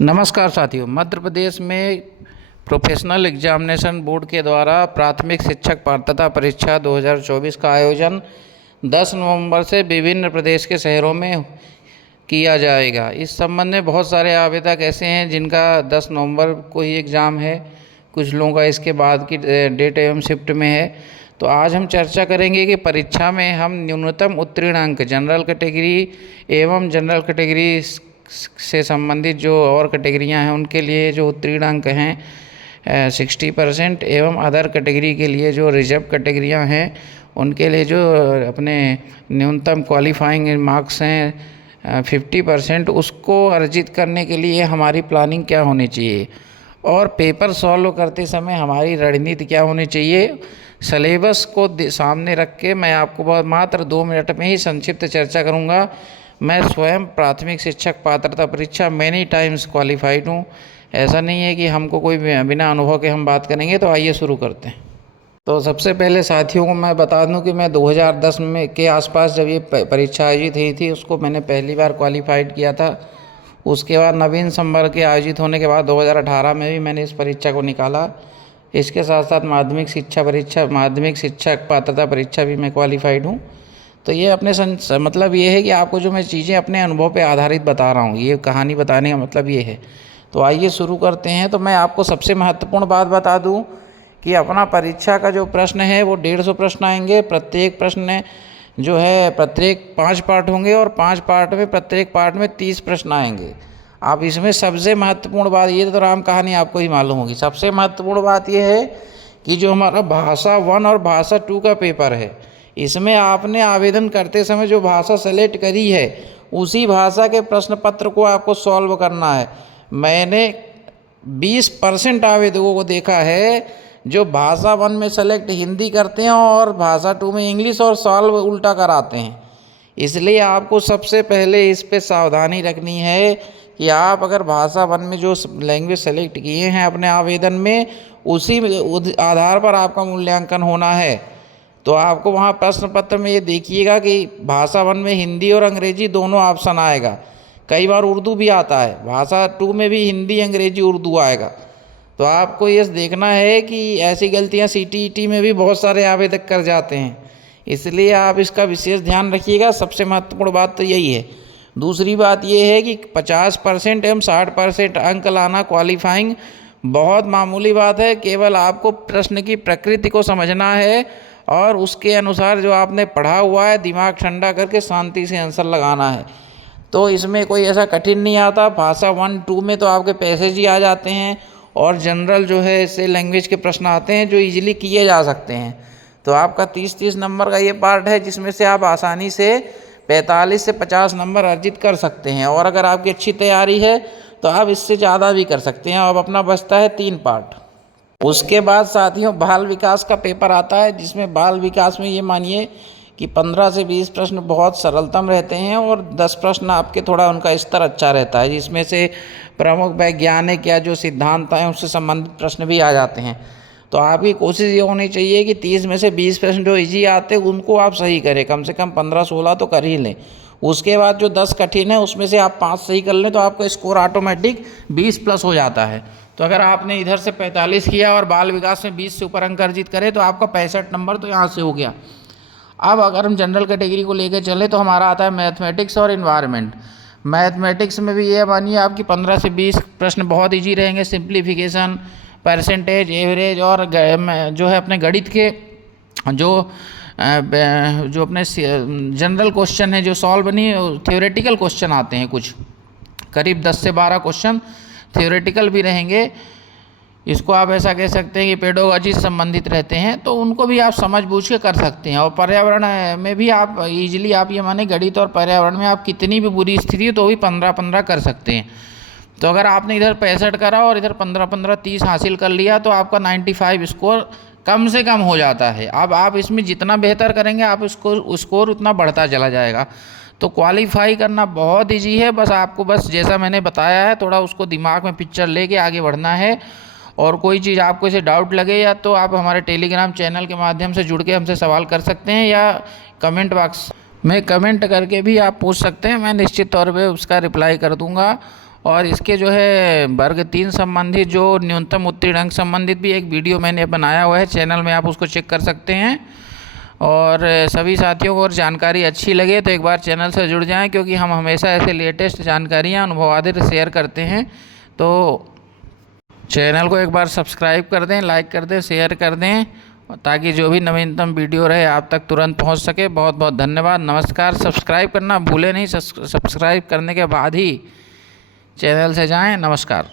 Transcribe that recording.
नमस्कार साथियों। मध्य प्रदेश में प्रोफेशनल एग्जामिनेशन बोर्ड के द्वारा प्राथमिक शिक्षक पात्रता परीक्षा 2024 का आयोजन 10 नवंबर से विभिन्न प्रदेश के शहरों में किया जाएगा। इस संबंध में बहुत सारे आवेदक ऐसे हैं जिनका 10 नवंबर को ही एग्ज़ाम है, कुछ लोगों का इसके बाद की डेट एवं शिफ्ट में है। तो आज हम चर्चा करेंगे कि परीक्षा में हम न्यूनतम उत्तीर्ण अंक जनरल कैटेगरी एवं जनरल कैटेगरी से संबंधित जो और कैटेगरियां हैं उनके लिए जो उत्तीर्ण अंक हैं 60% एवं अदर कैटेगरी के लिए जो रिजर्व कैटेगरियां हैं उनके लिए जो अपने न्यूनतम क्वालिफाइंग मार्क्स हैं 50%, उसको अर्जित करने के लिए हमारी प्लानिंग क्या होनी चाहिए और पेपर सॉल्व करते समय हमारी रणनीति क्या होनी चाहिए। सिलेबस को सामने रख के मैं आपको मात्र 2 मिनट में ही संक्षिप्त चर्चा करूँगा। मैं स्वयं प्राथमिक शिक्षक पात्रता परीक्षा मैनी टाइम्स क्वालिफाइड हूँ। ऐसा नहीं है कि हमको कोई बिना अनुभव के हम बात करेंगे। तो आइए शुरू करते हैं। तो सबसे पहले साथियों को मैं बता दूं कि मैं 2010 में के आसपास जब ये परीक्षा आयोजित हुई थी उसको मैंने पहली बार क्वालिफाइड किया था। उसके बाद नवीन संवर्ग के आयोजित होने के बाद 2018 में भी मैंने इस परीक्षा को निकाला। इसके साथ साथ माध्यमिक शिक्षक पात्रता परीक्षा भी मैं क्वालिफाइड हूँ। तो ये अपने मतलब ये है कि आपको जो मैं चीज़ें अपने अनुभव पे आधारित बता रहा हूँ, ये कहानी बताने का मतलब ये है। तो आइए शुरू करते हैं। तो मैं आपको सबसे महत्वपूर्ण बात बता दूँ कि अपना परीक्षा का जो प्रश्न है वो 150 प्रश्न आएंगे। प्रत्येक प्रश्न जो है प्रत्येक 5 पार्ट होंगे और 5 पार्ट में प्रत्येक पार्ट में 30 प्रश्न आएंगे। अब इसमें सबसे महत्वपूर्ण बात ये, तो राम कहानी आपको ही मालूम होगी। सबसे महत्वपूर्ण बात ये है कि जो हमारा भाषा 1 और भाषा 2 का पेपर है, इसमें आपने आवेदन करते समय जो भाषा सेलेक्ट करी है उसी भाषा के प्रश्न पत्र को आपको सॉल्व करना है। मैंने 20% आवेदकों को देखा है जो भाषा 1 में सेलेक्ट हिंदी करते हैं और भाषा 2 में इंग्लिश और सॉल्व उल्टा कराते हैं। इसलिए आपको सबसे पहले इस पे सावधानी रखनी है कि आप अगर भाषा 1 में जो लैंग्वेज सेलेक्ट किए हैं अपने आवेदन में, उसी आधार पर आपका मूल्यांकन होना है। तो आपको वहाँ प्रश्न पत्र में ये देखिएगा कि भाषा 1 में हिंदी और अंग्रेजी दोनों ऑप्शन आएगा। कई बार उर्दू भी आता है, भाषा 2 में भी हिंदी अंग्रेजी उर्दू आएगा। तो आपको ये देखना है कि ऐसी गलतियाँ CTET में भी बहुत सारे आवेदक कर जाते हैं, इसलिए आप इसका विशेष ध्यान रखिएगा। सबसे महत्वपूर्ण बात तो यही है। दूसरी बात ये है कि 50% एवं 60% अंक लाना क्वालिफाइंग बहुत मामूली बात है। केवल आपको प्रश्न की प्रकृति को समझना है और उसके अनुसार जो आपने पढ़ा हुआ है दिमाग ठंडा करके शांति से आंसर लगाना है। तो इसमें कोई ऐसा कठिन नहीं आता। भाषा 1, 2 में तो आपके पैसेज ही आ जाते हैं और जनरल जो है इससे लैंग्वेज के प्रश्न आते हैं जो इजीली किए जा सकते हैं। तो आपका 30-30 नंबर का ये पार्ट है जिसमें से आप आसानी से 45 से 50 नंबर अर्जित कर सकते हैं। और अगर आपकी अच्छी तैयारी है तो आप इससे ज़्यादा भी कर सकते हैं। अब अपना बचता है 3 पार्ट। उसके बाद साथियों बाल विकास का पेपर आता है, जिसमें बाल विकास में ये मानिए कि 15 से 20 प्रश्न बहुत सरलतम रहते हैं और 10 प्रश्न आपके थोड़ा उनका स्तर अच्छा रहता है, जिसमें से प्रमुख वैज्ञानिक या जो सिद्धांत हैं उससे संबंधित प्रश्न भी आ जाते हैं। तो आपकी कोशिश ये होनी चाहिए कि 30 में से 20 प्रश्न जो इजी आते हैं उनको आप सही करें, कम से कम 15-16 तो कर ही लें। उसके बाद जो 10 कठिन है उसमें से आप 5 सही कर लें तो आपका स्कोर ऑटोमेटिक 20+ हो जाता है। तो अगर आपने इधर से 45 किया और बाल विकास में 20 से ऊपर अंक अर्जित करे तो आपका 65 नंबर तो यहाँ से हो गया। अब अगर हम जनरल कैटेगरी को लेकर चले तो हमारा आता है मैथमेटिक्स और इन्वायरमेंट। मैथमेटिक्स में भी ये मानिए आपकी 15 से 20 प्रश्न बहुत ईजी रहेंगे। सिंप्लीफिकेशन, परसेंटेज, एवरेज और जो है अपने गणित के जो अपने जनरल क्वेश्चन है जो सॉल्व नहीं, थ्योरेटिकल क्वेश्चन आते हैं, कुछ करीब 10 से 12 क्वेश्चन थ्योरेटिकल भी रहेंगे। इसको आप ऐसा कह सकते हैं कि पेडोलॉजी से संबंधित रहते हैं, तो उनको भी आप समझ बूझ के कर सकते हैं। और पर्यावरण में भी आप इजीली आप ये माने गणित और पर्यावरण में आप कितनी भी बुरी स्थिति हो तो भी 15-15 कर सकते हैं। तो अगर आपने इधर 65 करा और इधर 15-15 30 हासिल कर लिया तो आपका 95 स्कोर कम से कम हो जाता है। अब आप इसमें जितना बेहतर करेंगे आप स्कोर उतना बढ़ता चला जाएगा। तो क्वालिफाई करना बहुत ईजी है। बस आपको जैसा मैंने बताया है थोड़ा उसको दिमाग में पिक्चर लेके आगे बढ़ना है। और कोई चीज़ आपको इसे डाउट लगे या तो आप हमारे टेलीग्राम चैनल के माध्यम से जुड़ के हमसे सवाल कर सकते हैं या कमेंट बॉक्स में कमेंट करके भी आप पूछ सकते हैं। मैं निश्चित तौर पे उसका रिप्लाई कर दूंगा और इसके जो है वर्ग 3 संबंधित जो न्यूनतम उत्तीर्ण अंक संबंधित भी एक वीडियो मैंने बनाया हुआ है चैनल में, आप उसको चेक कर सकते हैं। और सभी साथियों को और जानकारी अच्छी लगे तो एक बार चैनल से जुड़ जाएं, क्योंकि हम हमेशा ऐसे लेटेस्ट जानकारियाँ अनुभव आदि शेयर करते हैं। तो चैनल को एक बार सब्सक्राइब कर दें, लाइक कर दें, शेयर कर दें, ताकि जो भी नवीनतम वीडियो रहे आप तक तुरंत पहुंच सके। बहुत बहुत धन्यवाद, नमस्कार। सब्सक्राइब करना भूलें नहीं, सब्सक्राइब करने के बाद ही चैनल से जाएं। नमस्कार।